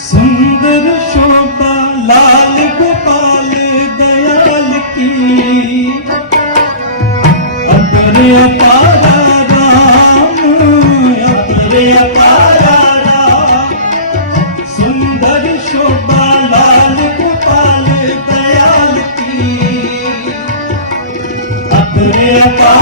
सुंदर शोभा लाल गोपाल दयाल की अपरे अपारा राम अपरे अपारा राम सुंदर शोभा लाल गोपाल दयाल की अपरे अपारा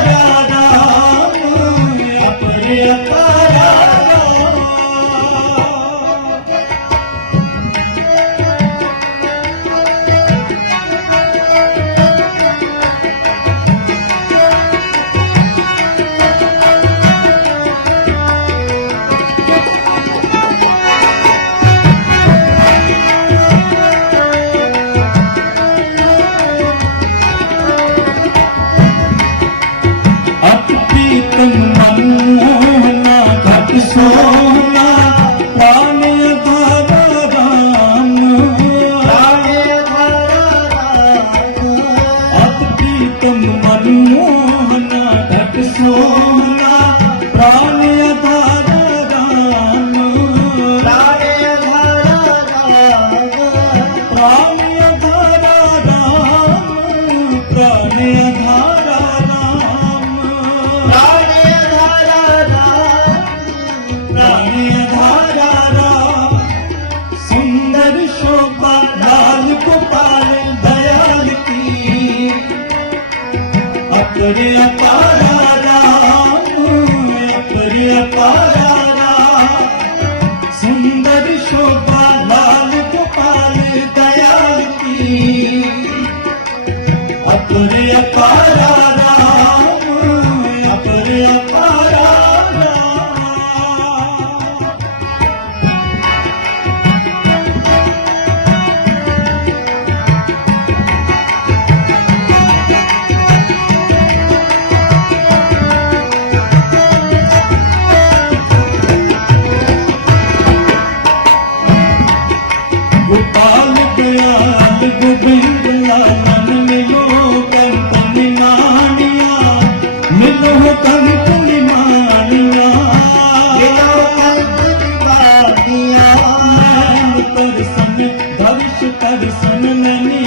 ਕਰਿਆ ਪਾਰਾ ਰਾਮ ਕਰਿਆ ਪਾਰਾ ਕਰ ਸਨ ਦਰਸ਼ ਕਰ ਸਨ ਮੈਨੇ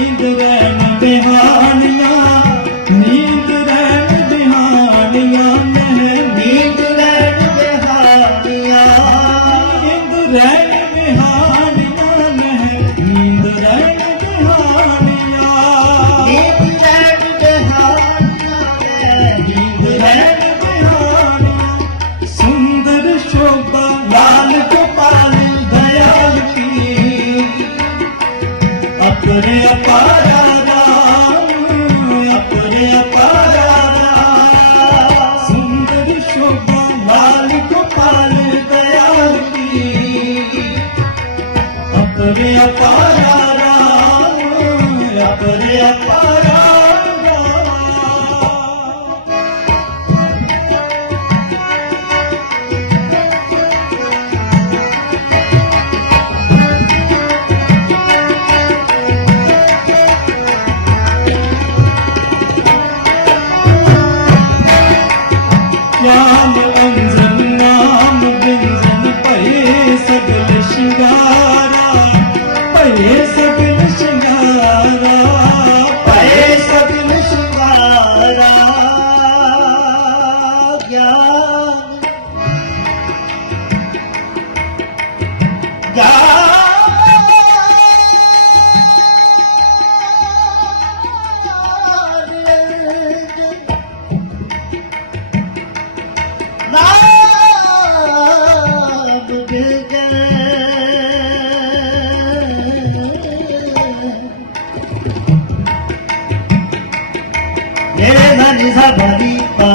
ధని సా ధని పా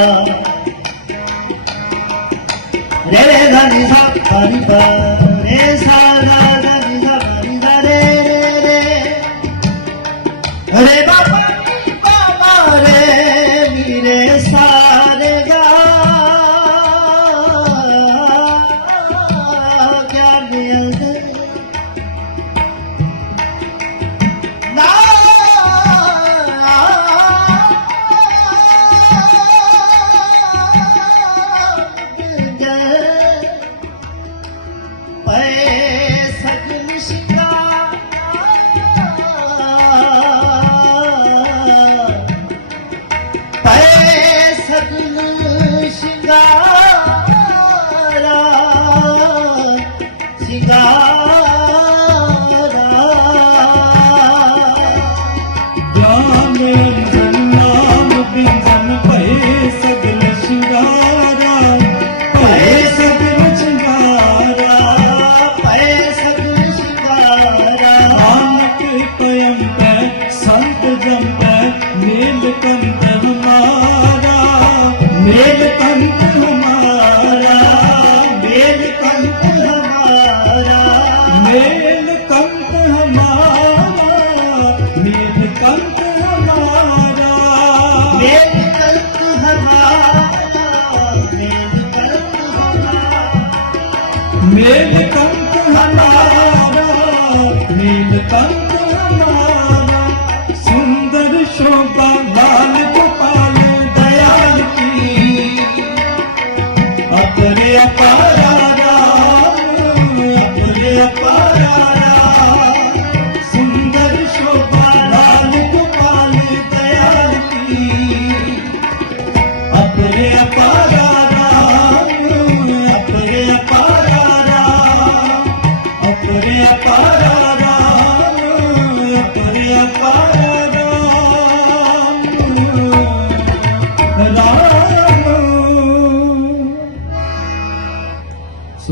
రే రే ధని సా ధని పా ਮੇਲ ਕੰਤ ਹਮਾਰਾ ਮੇਲ ਕੰਤ ਹਮਾਰਾ ਮੇਲ ਕੰਤ ਹਮਾਰਾ ਮੇਲ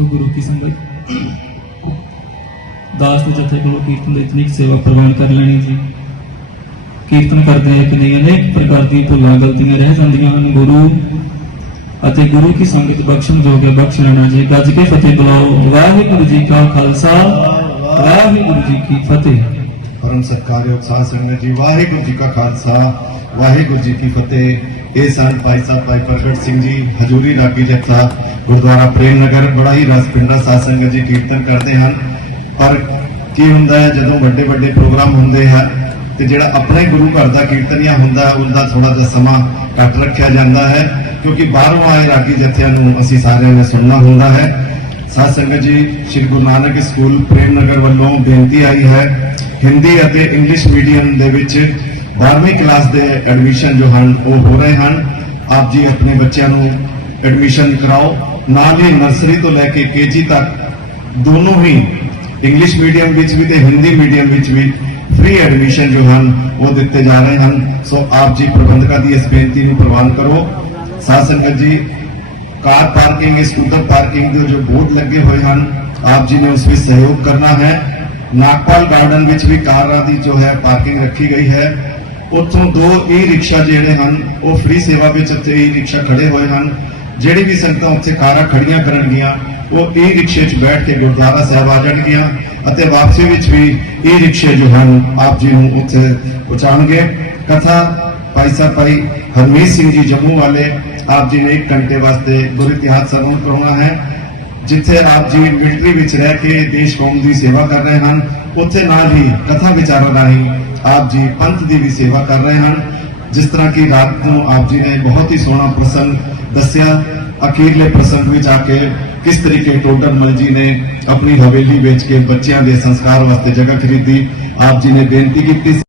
ਗੁਰੂ ਕੀ ਸੰਗਤ? ਦਾਸ ਦੇ ਜਥੇ ਕੋਲੋਂ ਕੀਰਤਨ ਦੀ ਇਤਨੀ ਸੇਵਾ ਪ੍ਰਵਾਨ ਕਰ ਲੈਣੀ ਜੀ। ਕੀਰਤਨ ਕਰਦੇ ਆ ਨਹੀਂ, ਅਨੇਕ ਪ੍ਰਕਾਰ ਦੀਆਂ ਭੁੱਲਾਂ, ਗਲਤੀਆਂ ਰਹਿ ਜਾਂਦੀਆਂ ਹਨ ਗੁਰੂ। ਅਤੇ ਗੁਰੂ ਕੀ ਸੰਗਤ ਬਖਸ਼ਣ ਜੋਗ ਹੈ ਬਖਸ਼ ਲੈਣਾ ਜੀ। ਗੱਜ ਕੇ ਫਤਿਹ ਬੁਲਾਓ। ਵਾਹਿਗੁਰੂ ਜੀ ਕਾ ਖਾਲਸਾ। ਵਾਹਿਗੁਰੂ ਜੀ ਕੀ ਫਤਿਹ। ਪਰਮ ਸਤਿਕਾਰਯੋਗ ਸਾਧ ਸੰਗਤ ਜੀ, ਵਾਹਿਗੁਰੂ ਜੀ ਕਾ ਖਾਲਸਾ। ਵਾਹਿਗੁਰੂ ਜੀ ਕੀ ਫਤਿਹ। ਇਹ ਸਨ ਭਾਈ ਸਾਹਿਬ ਭਾਈ ਪ੍ਰਗਟ ਸਿੰਘ ਜੀ, ਹਜੂਰੀ ਰਾਗੀ ਜਥਾ ਗੁਰਦੁਆਰਾ ਪ੍ਰੇਮ ਨਗਰ, ਬੜਾ ਹੀ ਰਸ ਪਿੰਡਾ ਸਾਧ ਸੰਗਤ ਜੀ ਕੀਰਤਨ ਕਰਦੇ ਹਨ। ਪਰ ਕੀ ਹੁੰਦਾ ਹੈ, ਜਦੋਂ ਵੱਡੇ ਵੱਡੇ ਪ੍ਰੋਗਰਾਮ ਹੁੰਦੇ ਆ ਤੇ ਜਿਹੜਾ ਆਪਣੇ ਗੁਰੂ ਘਰ ਦਾ ਕੀਰਤਨੀਆ ਹੁੰਦਾ ਹੈ, ਉਹਦਾ ਥੋੜਾ ਜਿਹਾ ਸਮਾਂ ਘੱਟ ਰੱਖਿਆ ਜਾਂਦਾ ਹੈ, ਕਿਉਂਕਿ ਬਾਹਰੋਂ ਆਏ ਰਾਗੀ ਜਥਿਆਂ ਨੂੰ ਅਸੀਂ ਸਾਰਿਆਂ ਨੇ ਸੁਣਨਾ ਹੁੰਦਾ ਹੈ। ਸਾਧ ਸੰਗਤ ਜੀ, ਸ੍ਰੀ ਗੁਰੂ ਨਾਨਕ ਸਕੂਲ ਪ੍ਰੇਮ ਨਗਰ ਵੱਲੋਂ ਬੇਨਤੀ ਆਈ ਹੈ, ਹਿੰਦੀ ਅਤੇ ਇੰਗਲਿਸ਼ ਮੀਡੀਅਮ ਦੇ ਵਿੱਚ 12ਵੀਂ ਕਲਾਸ ਦੇ ਐਡਮਿਸ਼ਨ ਜੋ ਹਨ, ਉਹ ਹੋ ਰਹੇ ਹਨ। ਆਪ ਜੀ ਆਪਣੇ ਬੱਚਿਆਂ ਨੂੰ ਐਡਮਿਸ਼ਨ ਕਰਾਓ। ਨਾਲ ਹੀ ਨਰਸਰੀ ਤੋਂ ਲੈ ਕੇ ਕੇਜੀ ਤੱਕ ਦੋਨੋਂ ਹੀ ਇੰਗਲਿਸ਼ ਮੀਡੀਅਮ ਵਿੱਚ ਵੀ ਤੇ ਹਿੰਦੀ ਮੀਡੀਅਮ ਵਿੱਚ ਵੀ ਫ੍ਰੀ ਐਡਮਿਸ਼ਨ ਜੋ ਹਨ, ਉਹ ਦਿੱਤੇ ਜਾ ਰਹੇ ਹਨ। ਸੋ ਆਪ ਜੀ ਪ੍ਰਬੰਧਕਾਂ ਦੀ ਇਸ ਬੇਨਤੀ ਨੂੰ ਪ੍ਰਵਾਨ ਕਰੋ। ਸਾਧ ਸੰਗਤ ਜੀ, ਕਾਰ ਪਾਰਕਿੰਗ ਸਕੂਟਰ ਪਾਰਕਿੰਗ ਦੇ ਜੋ ਬੋਰਡ ਲੱਗੇ ਹੋਏ ਹਨ, ਆਪ ਜੀ ਨੇ ਉਸ ਵਿੱਚ ਸਹਿਯੋਗ ਕਰਨਾ ਹੈ। ਨਾਗਪਾਲ ਗਾਰਡਨ ਵਿੱਚ ਵੀ ਕਾਰਾਂ ਦੀ ਜੋ ਹੈ ਪਾਰਕਿੰਗ ਰੱਖੀ ਗਈ ਹੈ। ਉੱਥੋਂ ਦੋ ਈ ਰਿਕਸ਼ਾ ਜਿਹੜੇ ਹਨ, ਉਹ ਫ੍ਰੀ ਸੇਵਾ ਵਿੱਚ ਉੱਥੇ ਈ ਰਿਕਸ਼ਾ ਖੜੇ ਹੋਏ ਹਨ। ਜਿਹੜੀ ਵੀ ਸੰਗਤਾਂ ਉੱਥੇ ਕਾਰਾਂ ਖੜੀਆਂ ਕਰਨਗੀਆਂ, ਉਹ ਈ ਰਿਕਸ਼ੇ 'ਚ ਬੈਠ ਕੇ ਗੁਰਦੁਆਰਾ ਸਾਹਿਬ ਆ ਜਾਣਗੀਆਂ ਅਤੇ ਵਾਪਸੀ ਵਿੱਚ ਵੀ ਈ ਰਿਕਸ਼ੇ ਜੋ ਹਨ, ਆਪ ਜੀ ਨੂੰ ਉੱਥੇ ਪਹੁੰਚਾਉਣਗੇ। ਕਥਾ ਭਾਈ ਸਾਹਿਬ, ਭਾਈ ਹਰਮੀਤ ਸਿੰਘ ਜੀ ਜੰਮੂ ਵਾਲੇ, ਆਪ ਜੀ ਨੇ 1 ਘੰਟੇ ਵਾਸਤੇ ਗੁਰ ਇਤਿਹਾਸ ਸਰਵਣ ਕਰਾਉਣਾ ਹੈ। ਜਿੱਥੇ ਆਪ ਜੀ ਮਿਲਟਰੀ ਵਿੱਚ ਰਹਿ ਕੇ ਦੇਸ਼ ਕੌਮ ਦੀ ਸੇਵਾ ਕਰ ਰਹੇ ਹਨ, ਉੱਥੇ ਨਾਲ ਹੀ ਕਥਾ ਵਿਚਾਰਾਂ ਰਾਹੀਂ ਆਪ ਜੀ ਪੰਥ ਦੀ ਵੀ ਸੇਵਾ ਕਰ ਰਹੇ ਹਨ। ਜਿਸ ਤਰ੍ਹਾਂ ਕਿ ਰਾਤ ਨੂੰ ਆਪ ਜੀ ਨੇ ਬਹੁਤ ਹੀ ਸੋਹਣਾ ਪ੍ਰਸੰਗ ਦੱਸਿਆ, ਅਖੀਰਲੇ ਪ੍ਰਸੰਗ ਵਿੱਚ ਆ ਕੇ ਕਿਸ ਤਰੀਕੇ ਟੋਡਰ ਮਲ ਜੀ ਨੇ ਆਪਣੀ ਹਵੇਲੀ ਵੇਚ ਕੇ ਬੱਚਿਆਂ ਦੇ ਸੰਸਕਾਰ ਵਾਸਤੇ ਜਗ੍ਹਾ ਖਰੀਦੀ, ਆਪ ਜੀ ਨੇ ਬੇਨਤੀ ਕੀਤੀ